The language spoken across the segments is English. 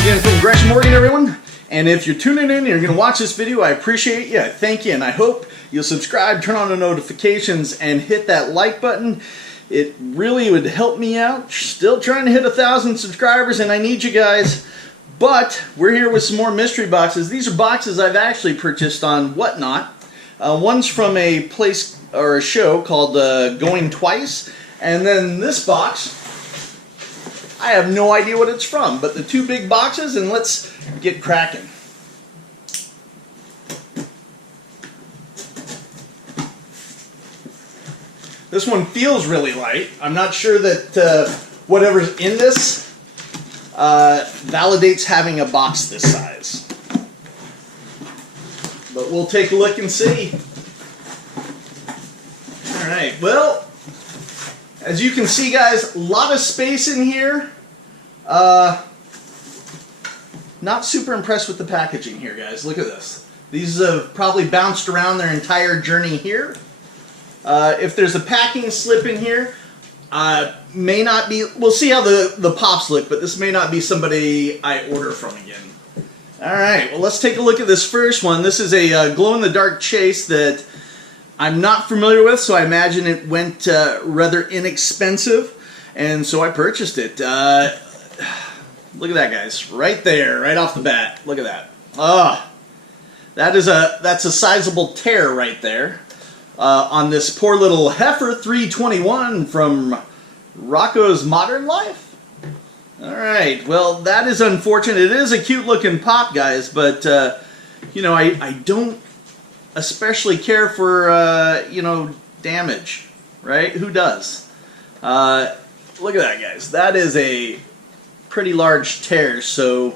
again from Gresham, everyone. And if you're tuning in and you're going to watch this video, I appreciate you. I thank you, and I hope you'll subscribe, turn on the notifications, and hit that like button. It really would help me out. Still trying to hit 1,000 subscribers, and I need you guys. But we're here with some more mystery boxes. These are boxes I've actually purchased on Whatnot. One's from a place or a show called Going Twice. And then this box, I have no idea what it's from, but the two big boxes, and let's get cracking. This one feels really light. I'm not sure that whatever's in this validates having a box this size. But we'll take a look and see. Alright, well, as you can see, guys, a lot of space in here. Not super impressed with the packaging here, guys. Look at this. These have probably bounced around their entire journey here. If there's a packing slip in here, may not be, we'll see how the pops look, but this may not be somebody I order from again. Alright, well, let's take a look at this first one. This is a glow-in-the-dark chase that I'm not familiar with, so I imagine it went rather inexpensive, and so I purchased it. Look at that, guys. Right there, right off the bat. Look at that. That's a sizable tear right there. On this poor little Heifer 321 from Rocco's Modern Life. Alright, well, that is unfortunate. It is a cute looking pop, guys, but, you know, I don't especially care for, you know, damage, right? Who does? Look at that, guys. That is a pretty large tear, so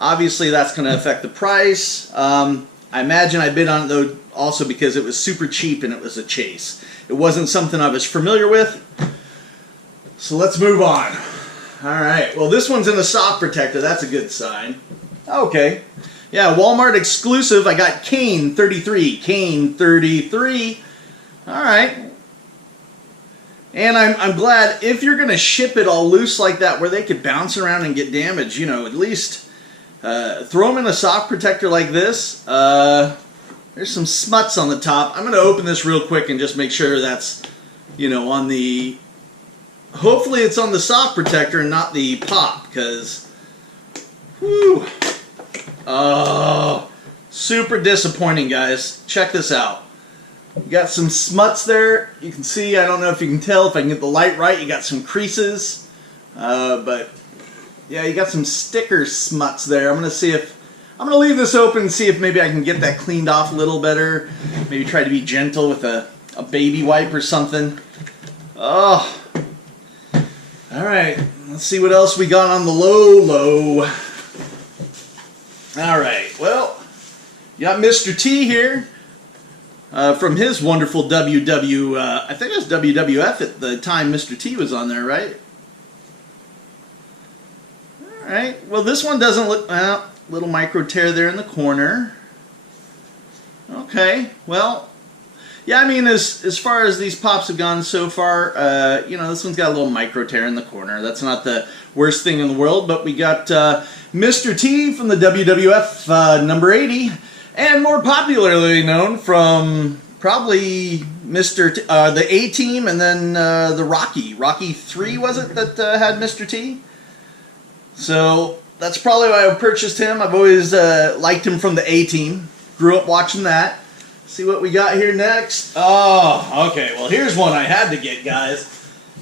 obviously that's going to affect the price. I imagine I bid on it, though, also because it was super cheap and it was a chase. It wasn't something I was familiar with. So let's move on. Alright, well, this one's in a soft protector. That's a good sign. Okay. Yeah, Walmart exclusive. I got Kane 33. Kane 33. Alright. And I'm glad if you're going to ship it all loose like that where they could bounce around and get damaged, you know, at least throw them in a soft protector like this. There's some smuts on the top. I'm going to open this real quick and just make sure that's, you know, on the... Hopefully it's on the soft protector and not the pop, because... Whew. Oh, super disappointing, guys. Check this out. You got some smuts there. You can see, I don't know if you can tell, if I can get the light right, you got some creases. But, yeah, you got some sticker smuts there. I'm going to leave this open and see if maybe I can get that cleaned off a little better. Maybe try to be gentle with a baby wipe or something. Oh. Alright, let's see what else we got on the low. Alright, well, you got Mr. T here. From his wonderful I think it was WWF at the time Mr. T was on there, right? Alright, well, this one doesn't look... Well, little micro tear there in the corner. Okay, well, yeah, I mean, as far as these pops have gone so far, you know, this one's got a little micro tear in the corner. That's not the worst thing in the world, but we got Mr. T from the WWF number 80, and more popularly known from probably the A-Team, and then the Rocky 3, was it, that had Mr. T? So that's probably why I purchased him. I've always liked him from the A-Team. Grew up watching that. See what we got here next. Oh, okay. Well, here's one I had to get, guys.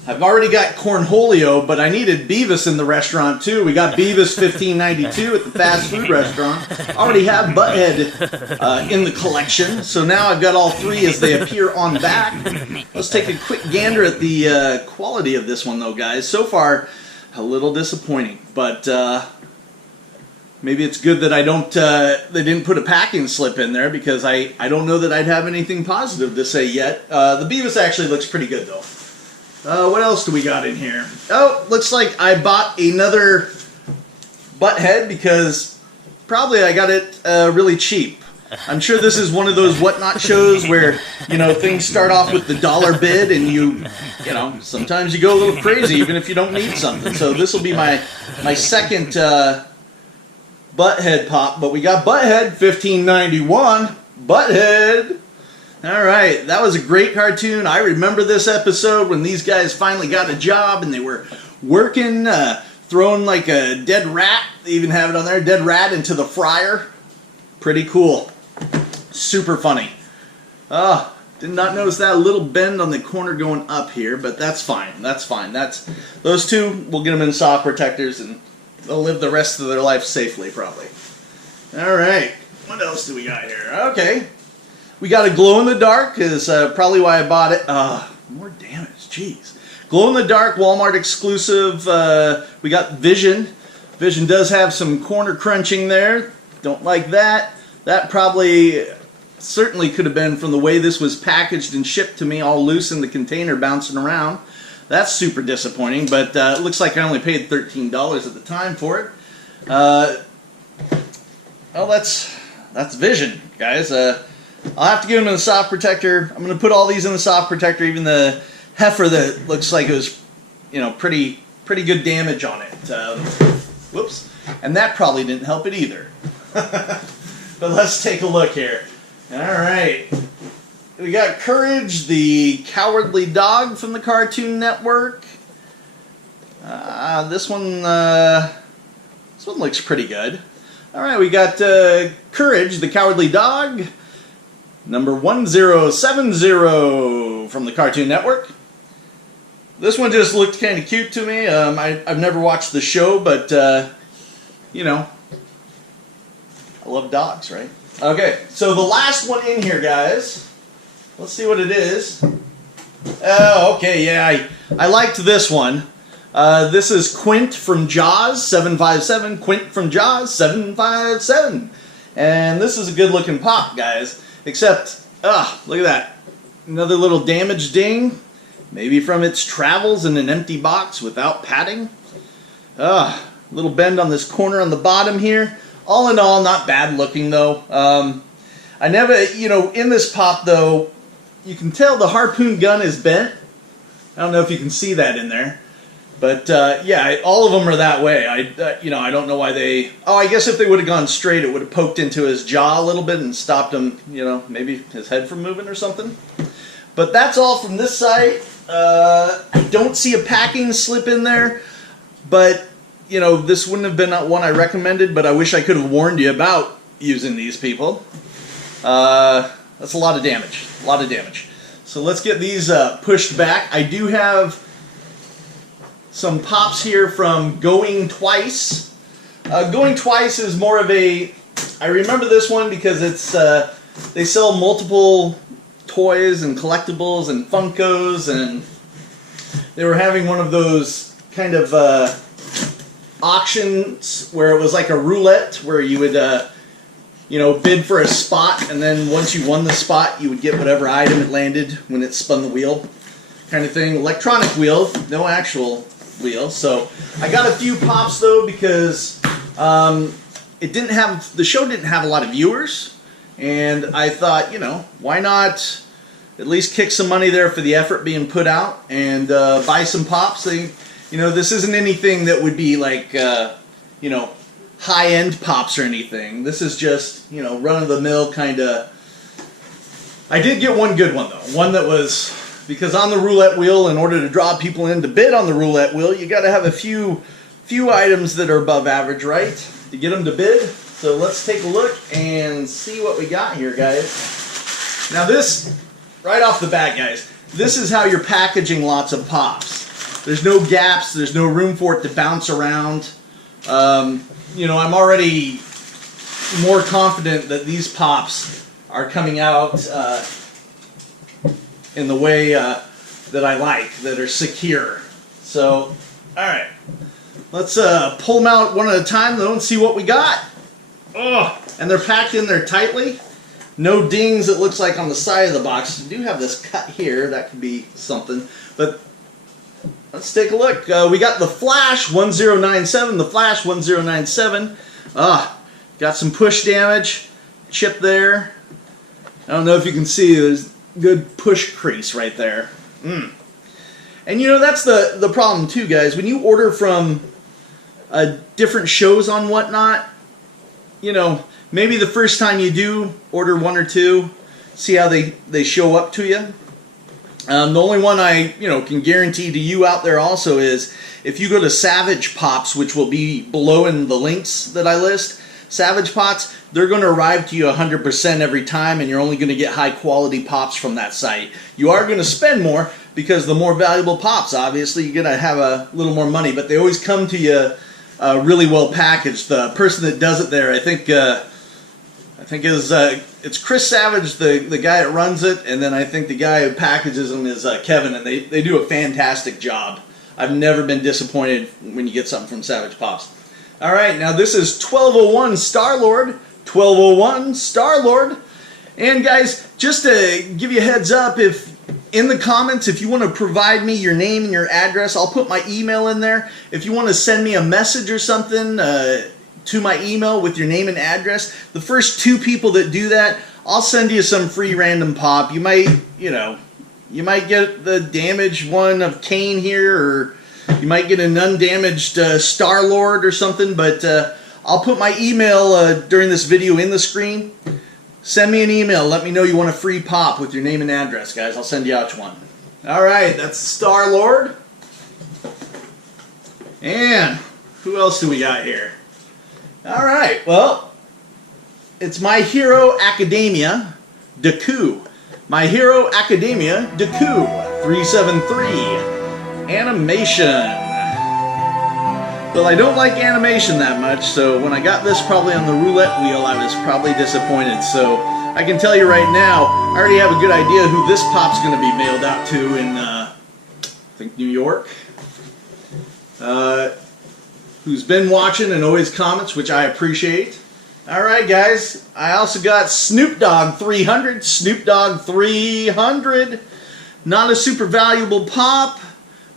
I've already got Cornholio, but I needed Beavis in the restaurant, too. We got Beavis 1592 at the fast food restaurant. I already have Butthead in the collection, so now I've got all three as they appear on back. Let's take a quick gander at the quality of this one, though, guys. So far, a little disappointing, but maybe it's good that I don't. They didn't put a packing slip in there, because I don't know that I'd have anything positive to say yet. The Beavis actually looks pretty good, though. What else do we got in here? Oh, looks like I bought another Butthead because probably I got it really cheap. I'm sure this is one of those Whatnot shows where, you know, things start off with the dollar bid and you know, sometimes you go a little crazy even if you don't need something. So this will be my second Butthead pop, but we got Butthead, $15.91. Butthead. All right, that was a great cartoon. I remember this episode when these guys finally got a job and they were working, throwing like a dead rat. They even have it on there, dead rat into the fryer. Pretty cool. Super funny. Did not notice that little bend on the corner going up here, but that's fine. That's fine. Those two, we'll get them in soft protectors and they'll live the rest of their life safely, probably. All right. What else do we got here? Okay. We got a glow-in-the-dark, is probably why I bought it. More damage. Jeez. Glow-in-the-dark, Walmart exclusive. We got Vision. Vision does have some corner crunching there. Don't like that. That probably certainly could have been from the way this was packaged and shipped to me, all loose in the container bouncing around. That's super disappointing, but it looks like I only paid $13 at the time for it. Well, that's Vision, guys. I'll have to get them in the soft protector. I'm going to put all these in the soft protector, even the heifer that looks like it was, pretty good damage on it. Whoops. And that probably didn't help it either. But let's take a look here. All right. We got Courage, the cowardly dog from the Cartoon Network. This one looks pretty good. All right, we got Courage, the cowardly dog, number 1070 from the Cartoon Network. This one just looked kind of cute to me. I've never watched the show, but I love dogs, right? Okay, so the last one in here, guys. Let's see what it is. Oh, okay, yeah, I liked this one. This is Quint from Jaws, 757. Quint from Jaws, 757. And this is a good-looking pop, guys. Except, look at that. Another little damaged ding. Maybe from its travels in an empty box without padding. Little bend on this corner on the bottom here. All in all, not bad looking, though. I never, in this pop, though, you can tell the harpoon gun is bent. I don't know if you can see that in there. But, yeah, all of them are that way. I don't know why they... Oh, I guess if they would have gone straight, it would have poked into his jaw a little bit and stopped him, maybe his head from moving or something. But that's all from this site. I don't see a packing slip in there. But, this wouldn't have been one I recommended, but I wish I could have warned you about using these people. That's a lot of damage. A lot of damage. So let's get these pushed back. I do have some pops here from Going Twice. Going Twice is more of a... I remember this one because it's they sell multiple toys and collectibles and Funkos, and they were having one of those kind of auctions where it was like a roulette where you would bid for a spot, and then once you won the spot you would get whatever item it landed when it spun the wheel, kind of thing. Electronic wheel, no actual wheel. So I got a few pops though because the show didn't have a lot of viewers, and I thought, why not at least kick some money there for the effort being put out and buy some pops. This isn't anything that would be like high-end pops or anything. This is just run-of-the-mill kind of. I did get one good one though, one that was. Because on the roulette wheel, in order to draw people in to bid on the roulette wheel, you got to have a few items that are above average, right? To get them to bid. So let's take a look and see what we got here, guys. Now this, right off the bat, guys, this is how you're packaging lots of pops. There's no gaps. There's no room for it to bounce around. I'm already more confident that these pops are coming out in the way that I like, that are secure. So, alright. Let's pull them out one at a time though and see what we got. Oh, and they're packed in there tightly. No dings, it looks like, on the side of the box. We do have this cut here. That could be something. But let's take a look. We got the Flash 1097. The Flash 1097. Got some push damage. Chip there. I don't know if you can see. There's good push crease right there. And that's the problem too, guys. When you order from different shows on whatnot, you know, maybe the first time you do, order 1 or 2, see how they show up to you. The only one I, can guarantee to you out there also is if you go to Savage Pops, which will be below in the links that I list, Savage Pops, they're going to arrive to you 100% every time, and you're only going to get high quality pops from that site. You are going to spend more because the more valuable pops, obviously, you're going to have a little more money, but they always come to you really well packaged. The person that does it there, I think is it's Chris Savage, the guy that runs it, and then I think the guy who packages them is Kevin, and they do a fantastic job. I've never been disappointed when you get something from Savage Pops. All right, now this is 1201 Star-Lord, 1201 Star-Lord, and guys, just to give you a heads up, if in the comments, if you want to provide me your name and your address, I'll put my email in there. If you want to send me a message or something to my email with your name and address, the first 2 people that do that, I'll send you some free random pop. You might, you might get the damaged one of Kane here, or you might get an undamaged Star-Lord or something, but I'll put my email during this video in the screen. Send me an email. Let me know you want a free pop with your name and address, guys. I'll send you out one. All right, that's Star-Lord. And who else do we got here? All right, well, it's My Hero Academia Deku. My Hero Academia Deku 373 Animation. Well, I don't like animation that much, so when I got this probably on the roulette wheel, I was probably disappointed. So I can tell you right now, I already have a good idea who this pop's going to be mailed out to in, I think, New York. Who's been watching and always comments, which I appreciate. All right, guys. I also got Snoop Dogg 300. Snoop Dogg 300. Not a super valuable pop,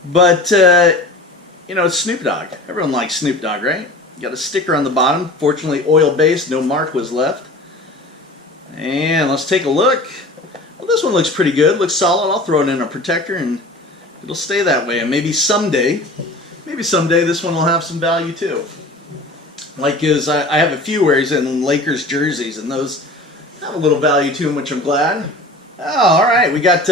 but, it's Snoop Dogg. Everyone likes Snoop Dogg, right? You got a sticker on the bottom. Fortunately, oil-based. No mark was left. And let's take a look. Well, this one looks pretty good. Looks solid. I'll throw it in a protector, and it'll stay that way. And maybe someday this one will have some value too. Like I have a few where he's in Lakers jerseys, and those have a little value to them, which I'm glad. Oh, all right, we got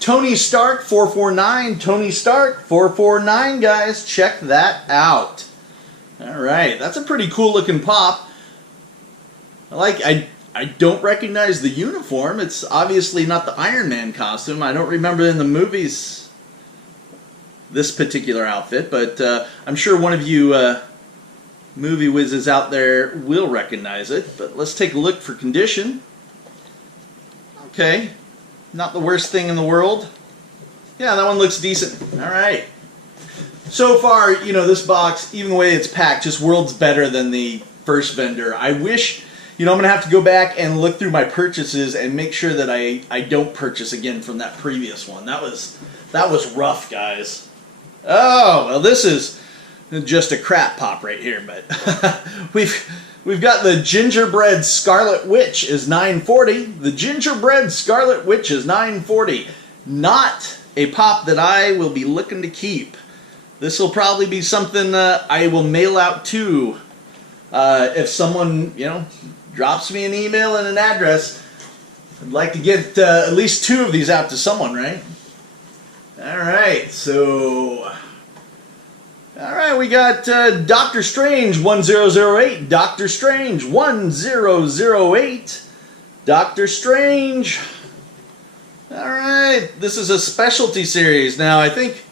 Tony Stark 449. Tony Stark 449, guys, check that out. All right, that's a pretty cool looking pop. I don't recognize the uniform. It's obviously not the Iron Man costume. I don't remember in the movies this particular outfit, but I'm sure one of you movie whizzes out there will recognize it. But let's take a look for condition. Okay, not the worst thing in the world. Yeah, that one looks decent. All right. So far, this box, even the way it's packed, just worlds better than the first vendor. I wish, I'm going to have to go back and look through my purchases and make sure that I don't purchase again from that previous one. That was rough, guys. Oh, well, this is just a crap pop right here, but we've got the Gingerbread Scarlet Witch is $9.40. The Gingerbread Scarlet Witch is $9.40. Not a pop that I will be looking to keep. This will probably be something I will mail out to if someone, drops me an email and an address. I'd like to get at least 2 of these out to someone, right? Alright, we got Doctor Strange 1008. Doctor Strange 1008. Doctor Strange. Alright, this is a specialty series. Now, I think,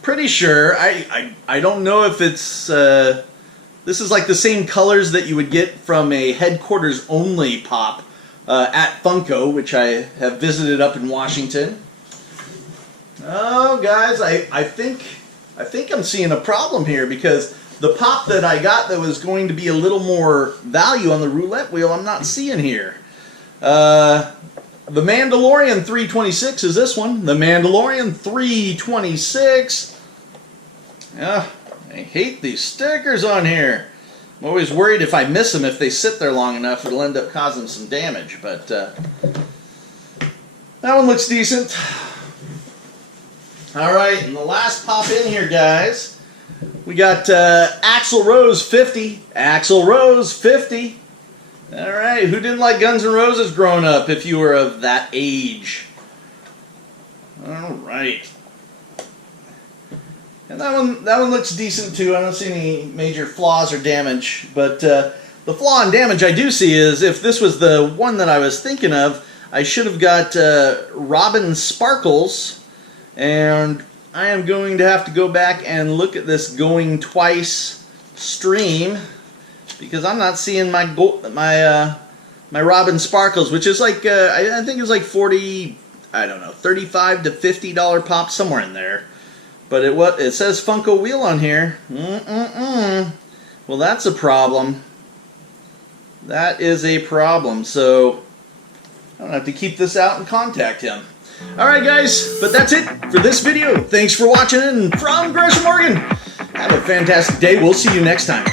pretty sure, I don't know if it's, this is like the same colors that you would get from a headquarters only pop at Funko, which I have visited up in Washington. Oh, guys, I think I'm seeing a problem here, because the pop that I got that was going to be a little more value on the roulette wheel, I'm not seeing here. The Mandalorian 326 is this one. The Mandalorian 326. I hate these stickers on here. I'm always worried if I miss them, if they sit there long enough, it'll end up causing some damage. But that one looks decent. Alright, and the last pop in here, guys, We got Axl Rose 50. Axl Rose 50. All right, who didn't like Guns N' Roses growing up if you were of that age? All right. And that one looks decent too. I don't see any major flaws or damage. But the flaw and damage I do see is if this was the one that I was thinking of, I should have got Robin Sparkles. And I am going to have to go back and look at this going twice stream because I'm not seeing my my Robin Sparkles, which is like I think it's like 40, I don't know, $35 to $50 pop, somewhere in there. But it says Funko Wheel on here. Well, that's a problem. That is a problem. So I'm gonna have to keep this out and contact him. Alright guys, but that's it for this video. Thanks for watching, and from Gresham, Oregon, have a fantastic day. We'll see you next time.